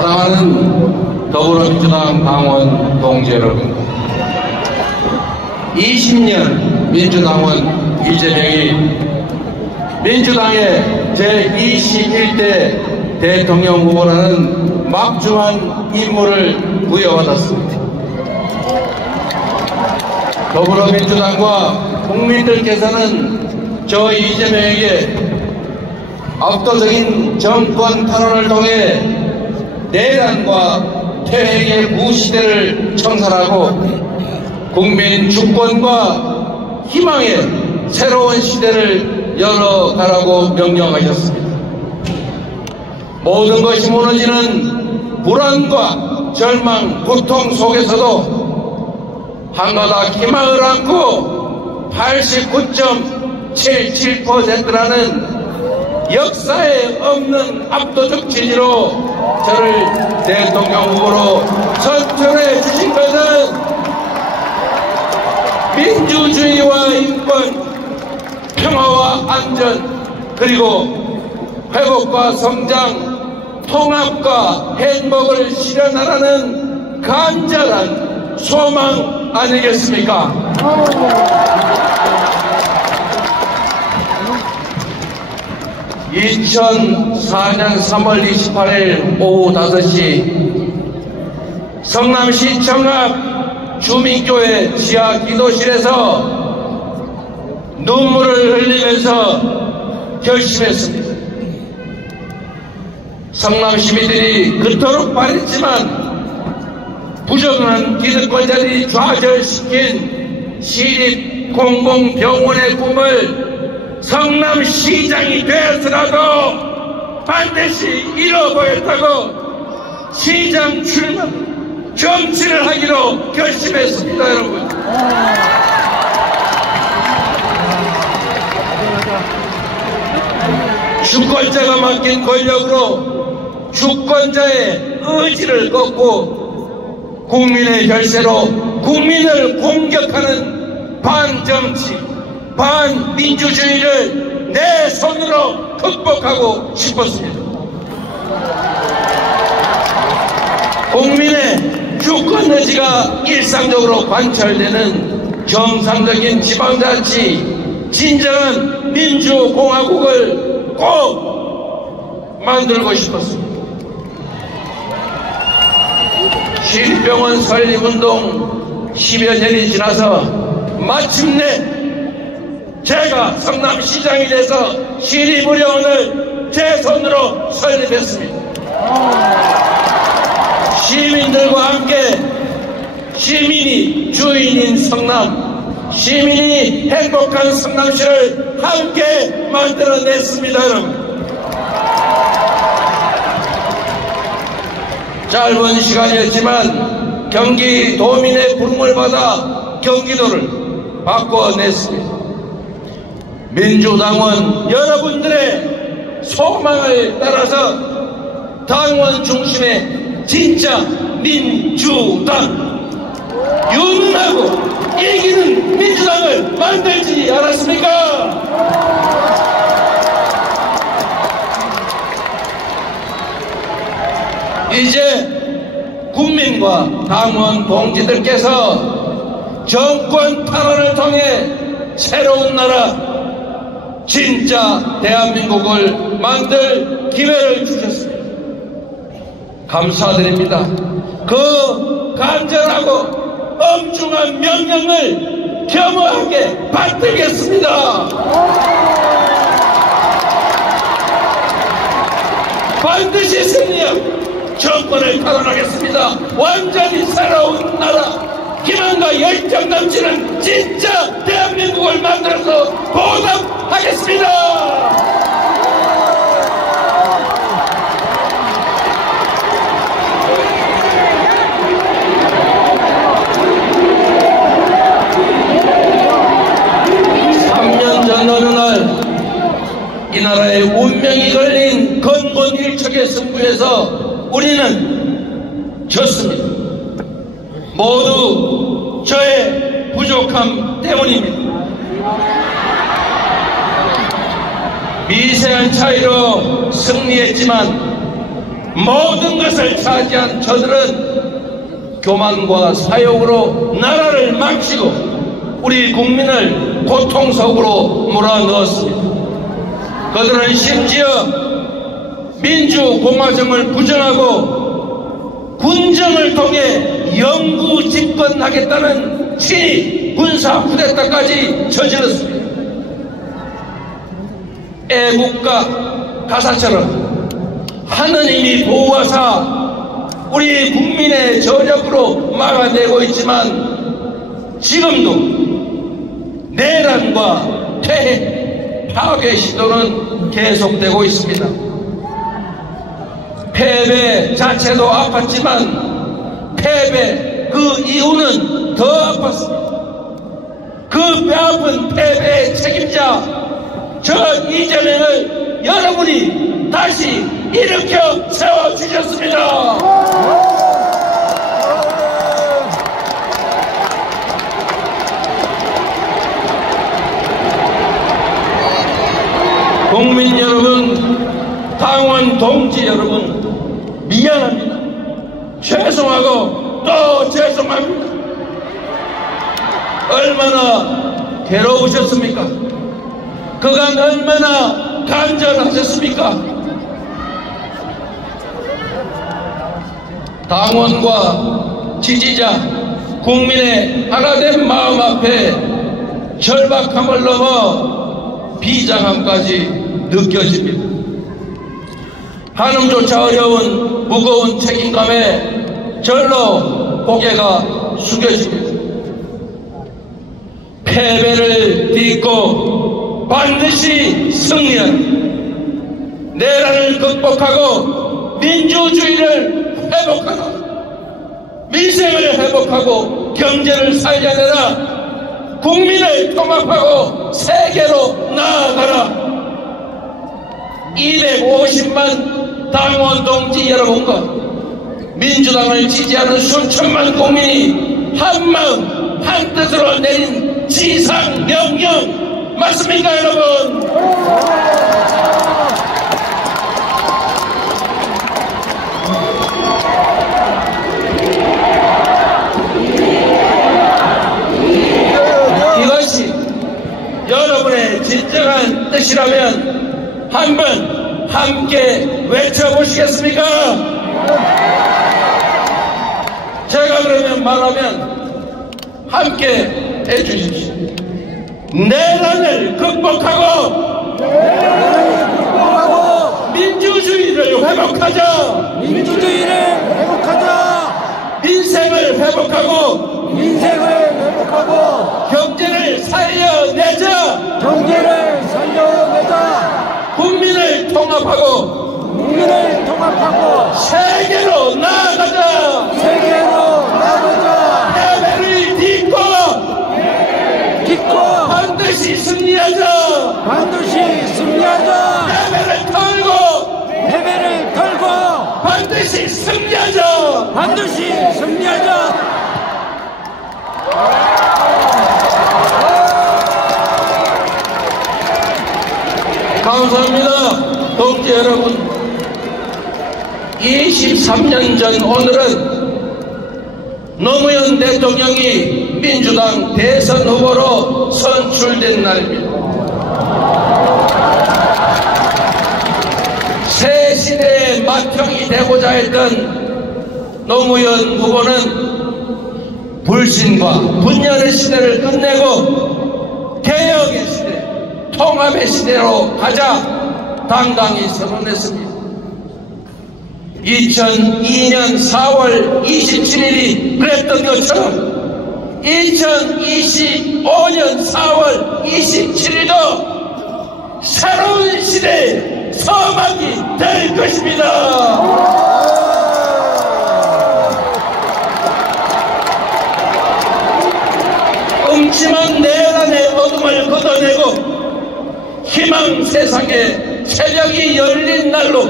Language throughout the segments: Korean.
사랑하는 더불어민주당 당원 동지 여러분, 20년 민주당원 이재명이 민주당의 제21대 대통령 후보라는 막중한 임무를 부여받았습니다. 더불어민주당과 국민들께서는 저 이재명에게 압도적인 정권 탄원을 통해 내란과 퇴행의 구시대를 청산하고 국민 주권과 희망의 새로운 시대를 열어가라고 명령하셨습니다. 모든 것이 무너지는 불안과 절망, 고통 속에서도 한가닥 희망을 안고 89.77%라는 역사에 없는 압도적 지지로 저를 대통령 후보로 선정해 주신 것은 민주주의와 인권, 평화와 안전, 그리고 회복과 성장, 통합과 행복을 실현하라는 간절한 소망 아니겠습니까? 2004년 3월 28일 오후 5시 성남시 청합 주민교회 지하 기도실에서 눈물을 흘리면서 결심했습니다. 성남 시민들이 그토록 바랬지만 부정한 기득권자들이 좌절시킨 시립 공공병원의 꿈을 성남시장이 되어서라도 반드시 잃어버렸다고 시장 출마 정치를 하기로 결심했습니다. 여러분, 주권자가 맡긴 권력으로 주권자의 의지를 꺾고 국민의 결세로 국민을 공격하는 반정치, 반민주주의를 내 손으로 극복하고 싶었습니다. 국민의 주권 의지가 일상적으로 관철되는 정상적인 지방자치, 진정한 민주공화국을 꼭 만들고 싶었습니다. 시립병원 설립운동 10여 년이 지나서 마침내 제가 성남시장이 돼서 시립의료원을 제 손으로 설립했습니다. 시민들과 함께 시민이 주인인 성남, 시민이 행복한 성남시를 함께 만들어냈습니다. 여러분, 짧은 시간이었지만 경기도민의 부름을 받아 경기도를 바꿔냈습니다. 민주당원 여러분들의 소망을 따라서 당원 중심의 진짜 민주당, 윤하고 이기는 민주당을 만들지 않았습니까? 이제 국민과 당원 동지들께서 정권 탄원을 통해 새로운 나라, 진짜 대한민국을 만들 기회를 주셨습니다. 감사드립니다. 그 간절하고 엄중한 명령을 겸허하게 받들겠습니다. 반드시 승리하고 정권을 탈환하겠습니다. 완전히 새로운 나라, 희망과 열정 넘치는 진짜 대한민국을 만들어서 보답하겠습니다. 이 나라의 운명이 걸린 건곤일척의 승부에서 우리는 졌습니다. 모두 저의 부족함 때문입니다. 미세한 차이로 승리했지만 모든 것을 차지한 저들은 교만과 사욕으로 나라를 망치고 우리 국민을 고통 속으로 몰아넣었습니다. 그들은 심지어 민주공화정을 부정하고 군정을 통해 영구 집권하겠다는 친위 군사 쿠데타까지 저질렀습니다. 애국가 가사처럼 하느님이 보호하사 우리 국민의 저력으로 막아내고 있지만 지금도 내란과 퇴행, 파괴 시도는 계속되고 있습니다. 패배 자체도 아팠지만 패배 그 이유는 더 아팠습니다. 그 뼈아픈 패배의 책임자 저 이재명을 여러분이 다시 일으켜 세워주셨습니다. 국민 여러분, 당원 동지 여러분, 미안합니다. 죄송하고 또 죄송합니다. 얼마나 괴로우셨습니까? 그간 얼마나 간절하셨습니까? 당원과 지지자, 국민의 하나된 마음 앞에 절박함을 넘어 비장함까지 느껴집니다. 한음조차 어려운 무거운 책임감에 절로 고개가 숙여집니다. 패배를 딛고 반드시 승리한 내란을 극복하고 민주주의를 회복하라. 민생을 회복하고 경제를 살려내라. 국민을 통합하고 세계로 나아가라. 250만 당원 동지 여러분과 민주당을 지지하는 수천만 국민이 한마음 한뜻으로 내린 지상명령 맞습니까 여러분? 이것이 여러분의 진정한 뜻이라면 한번 함께 외쳐보시겠습니까? 제가 그러면 말하면 함께 해주십시오. 내란을 극복하고 민주주의를 회복하자. 민생을 회복하고 경제를 살려내자. 국민을 통합하고 세계로 나아가자. 패배를 딛고 반드시 승리하자. 패배를 털고 반드시 승리하자. 감사합니다. 동지 여러분, 23년 전 오늘은 노무현 대통령이 민주당 대선 후보로 선출된 날입니다. 새 시대의 맏형이 되고자 했던 노무현 후보는 불신과 분열의 시대를 끝내고 개혁의 시대, 통합의 시대로 가자 당당히 선언했습니다. 2002년 4월 27일이 그랬던 것처럼 2025년 4월 27일도 새로운 시대의 서막이 될 것입니다. 음침한 내란의 어둠을 걷어내고 희망 세상의 새벽이 열린 날로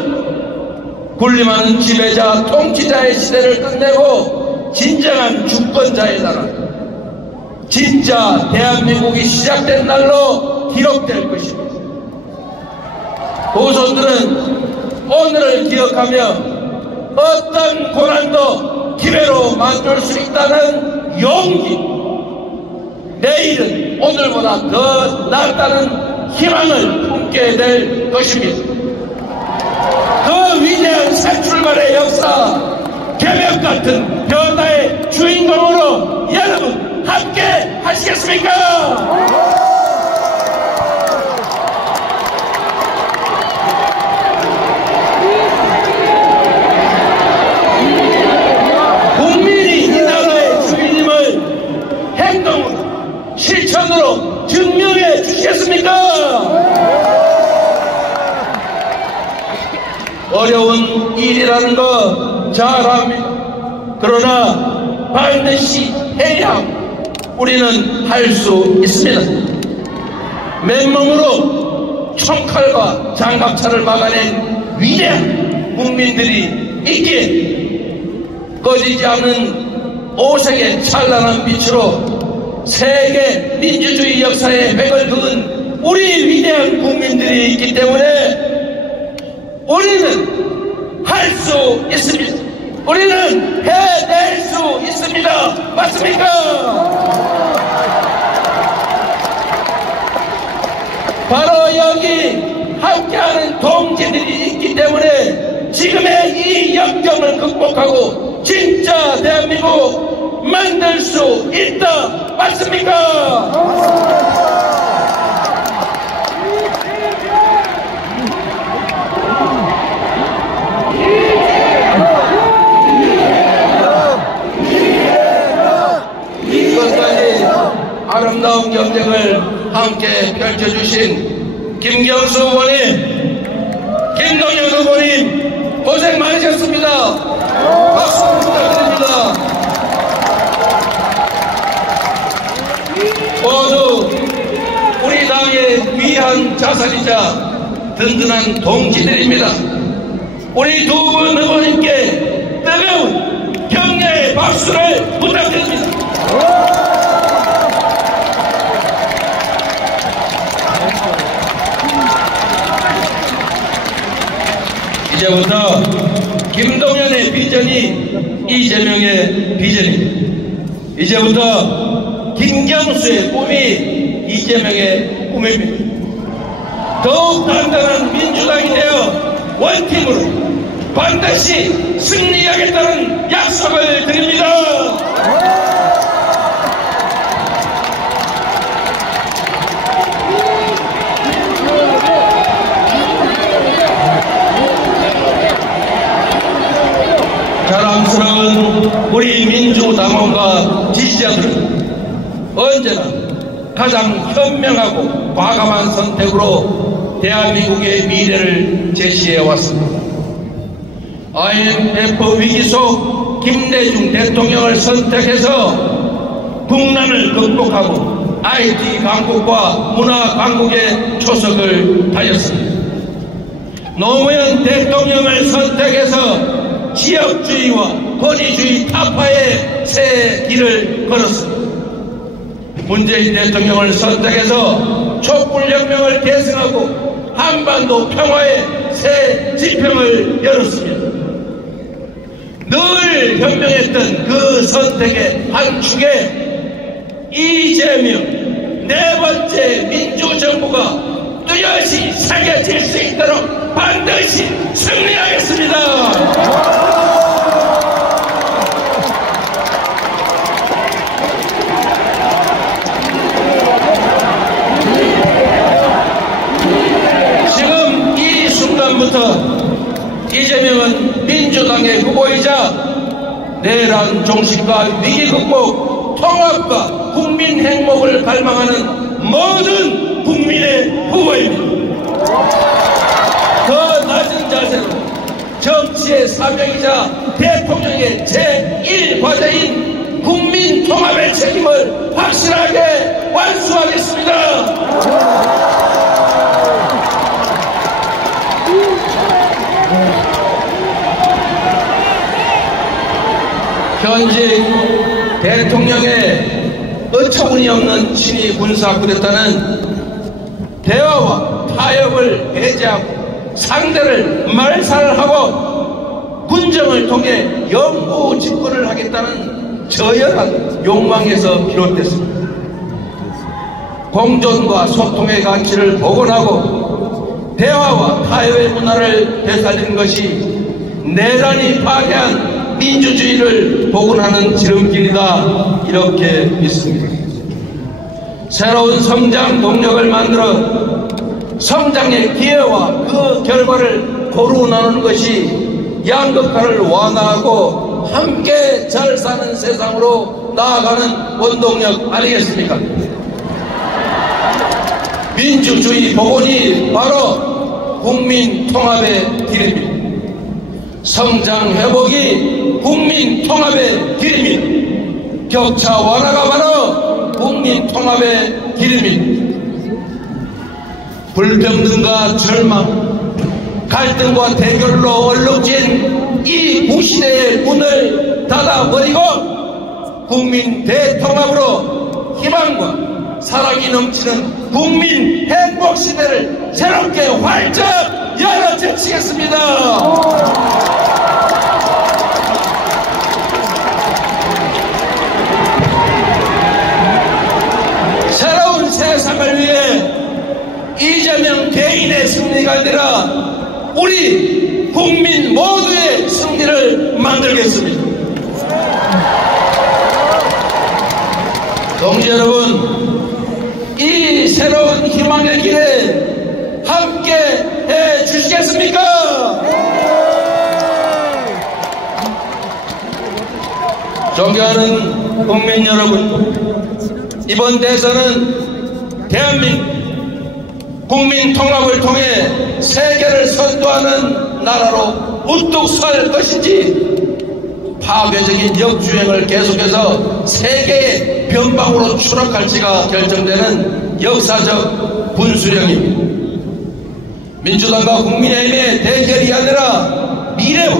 군림하는 지배자 통치자의 시대를 끝내고 진정한 주권자의 나라, 진짜 대한민국이 시작된 날로 기록될 것입니다. 후손들은 오늘을 기억하며 어떤 고난도 기회로 만들 수 있다는 용기, 내일은 오늘보다 더 낫다는 희망을 품게 될 것입니다. 그 위대한 새 출발의 역사, 개벽 같은 변화의 주인공으로 여러분 함께 하시겠습니까? 국민이 이 나라의 주인임을 행동으로, 실천으로 증명해 주시겠습니까? 어려운 일이라는 거 잘 압니다. 그러나 반드시 해야 우리는 할 수 있습니다. 맨몸으로 총칼과 장갑차를 막아낸 위대한 국민들이 있기에 꺼지지 않는 오색의 찬란한 빛으로 세계 민주주의 역사의 획을 그은 우리 위대한 국민들이 있기 때문에 우리는 할 수 있습니다. 우리는 해낼 수 있습니다. 맞습니까? 바로 여기 함께하는 동지들이 있기 때문에 지금의 이 역경을 극복하고 진짜 대한민국 만들 수 있다. 맞습니까? 이것까지 아름다운 경쟁을 함께 펼쳐주신 김경수 후보님, 김동연 후보님 고생 많으셨습니다. 박수 부탁드립니다. 모두 우리 당의 귀한 자산이자 든든한 동지들입니다. 우리 두 분 후보님께 뜨거운 격려의 박수를 부탁드립니다. 이제부터 김동연의 비전이 이재명의 비전입니다. 이제부터 김경수의 꿈이 이재명의 꿈입니다. 더욱 단단한 민주당이 되어 원팀으로 반드시 승리하겠다는 약속을 드립니다. 자랑스러운 우리 민주당원과 지지자들은 언제나 가장 현명하고 과감한 선택으로 대한민국의 미래를 제시해왔습니다. IMF 위기 속 김대중 대통령을 선택해서 국난을 극복하고 IT 강국과 문화 강국의 초석을 달렸습니다. 노무현 대통령을 선택해서 지역주의와 권위주의 타파의 새 길을 걸었습니다. 문재인 대통령을 선택해서 촛불혁명을 계승하고 한반도 평화의 새 지평을 열었습니다. 늘 현명했던 그 선택의 한 축에 이재명 네 번째 민주정부가 뚜렷이 새겨질 수 있도록 반드시 승리하겠습니다. 지금 이 순간부터 이재명은 민주당의 후보이자 내란 종식과 위기 극복, 통합과 국민 행복을 갈망하는 모든 국민의 후보입니다. 더 낮은 자세로 정치의 사명이자 대통령의 제1과제인 국민 통합의 책임을 확실하게 완수하겠습니다. 현직 대통령의 어처구니 없는 친위 군사 쿠데타는 대화와 타협을 배제하고 상대를 말살하고 분정을 통해 영구 집권을 하겠다는 저열한 욕망에서 비롯됐습니다. 공존과 소통의 가치를 복원하고 대화와 타협의 문화를 되살리는 것이 내란이 파괴한 민주주의를 복원하는 지름길이다, 이렇게 믿습니다. 새로운 성장 동력을 만들어 성장의 기회와 그 결과를 고루 나누는 것이 양극화를 완화하고 함께 잘 사는 세상으로 나아가는 원동력 아니겠습니까? 민주주의 복원이 바로 국민 통합의 길입니다. 성장 회복이 국민 통합의 길입니다. 격차 완화가 바로 국민 통합의 길입니다. 불평등과 절망, 갈등과 대결로 얼룩진 이 구시대의 문을 닫아버리고 국민 대통합으로 희망과 사랑이 넘치는 국민 행복 시대를 새롭게 활짝 열어제치겠습니다. 새로운 세상을 위해 이재명 개인의 승리가 아니라 우리 국민 모두의 승리를 만들겠습니다. 동지 여러분, 이 새로운 희망의 길에 함께 해 주시겠습니까? 존경하는 국민 여러분, 이번 대선은 대한민국 국민 통합을 통해 세계를 선도하는 나라로 우뚝 설 것인지 파괴적인 역주행을 계속해서 세계의 변방으로 추락할지가 결정되는 역사적 분수령입니다. 민주당과 국민의힘의 대결이 아니라 미래와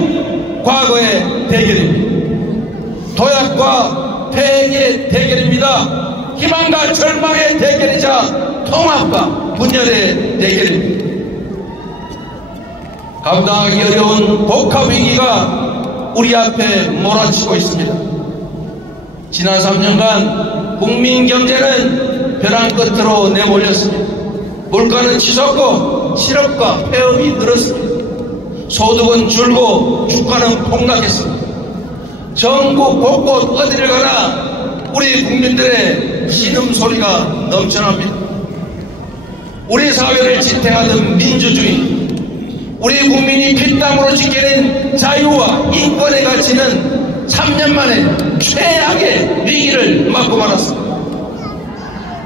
과거의 대결입니다. 도약과 폐행의 대결입니다. 희망과 절망의 대결이자 통합과 분열의 대결입니다. 감당하기 어려운 복합위기가 우리 앞에 몰아치고 있습니다. 지난 3년간 국민 경제는 벼랑 끝으로 내몰렸습니다. 물가는 치솟고 실업과 폐업이 늘었습니다. 소득은 줄고 주가는 폭락했습니다. 전국 곳곳 어디를 가나 우리 국민들의 신음소리가 넘쳐납니다. 우리 사회를 지탱하던 민주주의, 우리 국민이 피땀으로 지켜낸 자유와 인권의 가치는 3년 만에 최악의 위기를 맞고 말았습니다.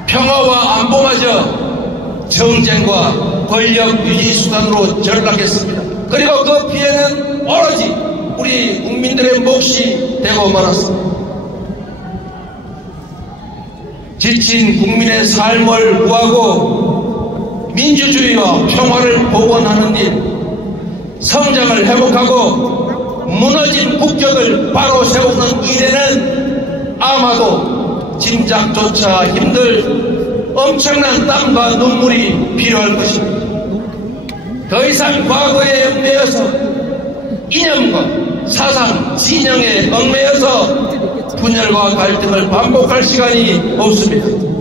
평화와 안보마저 정쟁과 권력 유지 수단으로 전락했습니다. 그리고 그 피해는 오로지 우리 국민들의 몫이 되고 말았습니다. 지친 국민의 삶을 구하고 민주주의와 평화를 복원하는 일, 성장을 회복하고 무너진 국격을 바로 세우는 일에는 아마도 짐작조차 힘들 엄청난 땀과 눈물이 필요할 것입니다. 더 이상 과거에 얽매여서 이념과 사상, 진영에 얽매여서 분열과 갈등을 반복할 시간이 없습니다.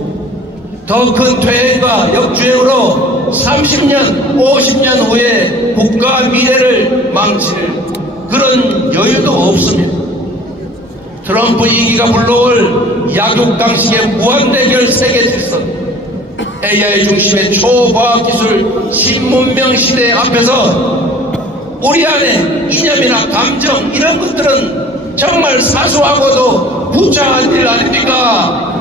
더 큰 퇴행과 역주행으로 30년, 50년 후에 국가 미래를 망칠 그런 여유도 없습니다. 트럼프 2기가 불러올 약육강식의 무한대결 세계 질서, AI 중심의 초과학기술 신문명 시대 앞에서 우리 안에 이념이나 감정 이런 것들은 정말 사소하고도 부차한 일 아닙니까?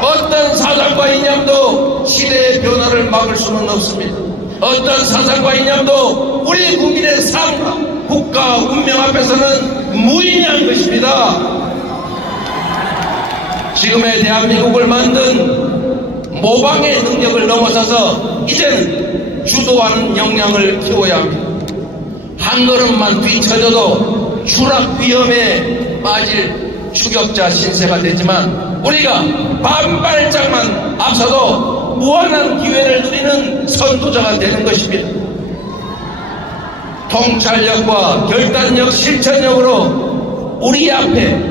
어떤 사상과 이념도 시대의 변화를 막을 수는 없습니다. 어떤 사상과 이념도 우리 국민의 삶과 국가 운명 앞에서는 무의미한 것입니다. 지금의 대한민국을 만든 모방의 능력을 넘어서서 이제는 주도하는 역량을 키워야 합니다. 한 걸음만 뒤처져도 추락 위험에 빠질 추격자 신세가 되지만 우리가 반발짝만 앞서도 무한한 기회를 누리는 선두자가 되는 것입니다. 통찰력과 결단력, 실천력으로 우리 앞에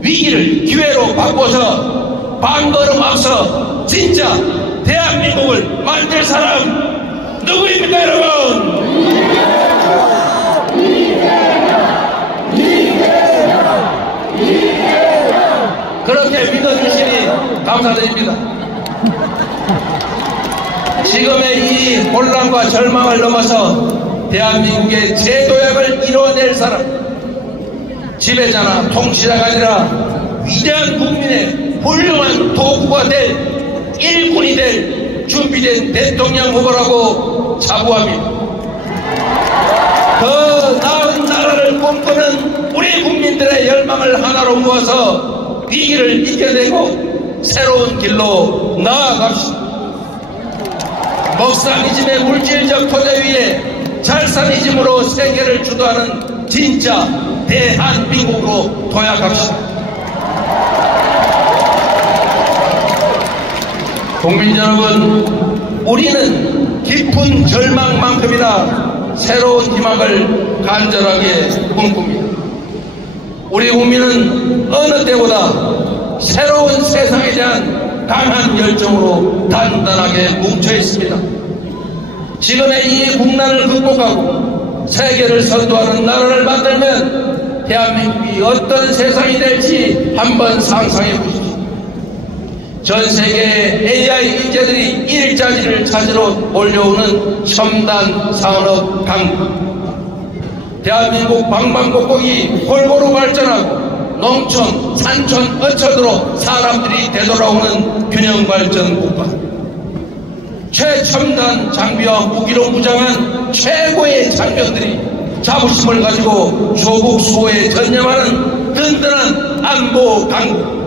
위기를 기회로 바꿔서 반걸음 앞서 진짜 대한민국을 만들 사람 누구입니까, 여러분? 그렇게 믿어주시니 감사드립니다. 지금의 이 혼란과 절망을 넘어서 대한민국의 재도약을 이뤄낼 사람, 지배자나 통치자가 아니라 위대한 국민의 훌륭한 도구가 될 일꾼이 될 준비된 대통령 후보라고 자부합니다. 더 나은 나라를 꿈꾸는 우리 국민들의 열망을 하나로 모아서 위기를 이겨내고 새로운 길로 나아갑시다. 먹사니즘의 물질적 토대 위에 잘사니즘으로 세계를 주도하는 진짜 대한민국으로 도약합시다. 국민 여러분, 우리는 깊은 절망만큼이나 새로운 희망을 간절하게 꿈꿉니다. 우리 국민은 어느 때보다 새로운 세상에 대한 강한 열정으로 단단하게 뭉쳐 있습니다. 지금의 이 국난을 극복하고 세계를 선도하는 나라를 만들면 대한민국이 어떤 세상이 될지 한번 상상해 보십시오. 전 세계의 AI 인재들이 일자리를 찾으러 몰려오는 첨단 산업 강국, 대한민국 방방곡곡이 골고루 발전하고 농촌, 산촌, 어촌으로 사람들이 되돌아오는 균형 발전 국가, 최첨단 장비와 무기로 무장한 최고의 장병들이 자부심을 가지고 조국 수호에 전념하는 든든한 안보 강국,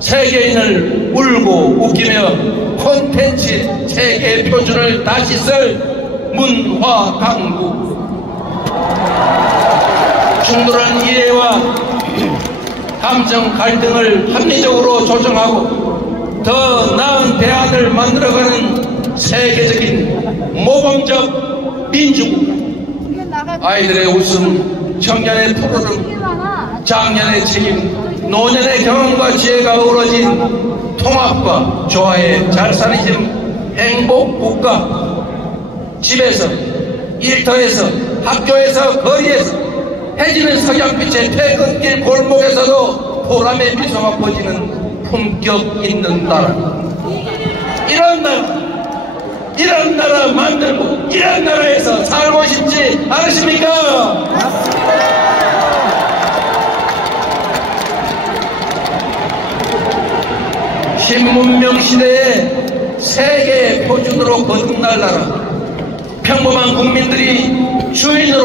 세계인을 울고 웃기며 콘텐츠 세계 표준을 다시 쓸 문화 강국, 충돌한 이해와 감정 갈등을 합리적으로 조정하고 더 나은 대안을 만들어가는 세계적인 모범적 민주국, 아이들의 웃음, 청년의 푸르름, 장년의 책임, 노년의 경험과 지혜가 어우러진 통합과 조화의 잘사니즘 행복국가, 집에서, 일터에서, 학교에서, 거리에서, 해지는 석양빛의 퇴근길 골목에서도 보람의 미소가 퍼지는 품격 있는 나라, 이런 나라 만들고 이런 나라에서 살고 싶지 않으십니까? 신문명 시대에 세계의 표준으로 거듭날 나라, 평범한 국민들이 주인으로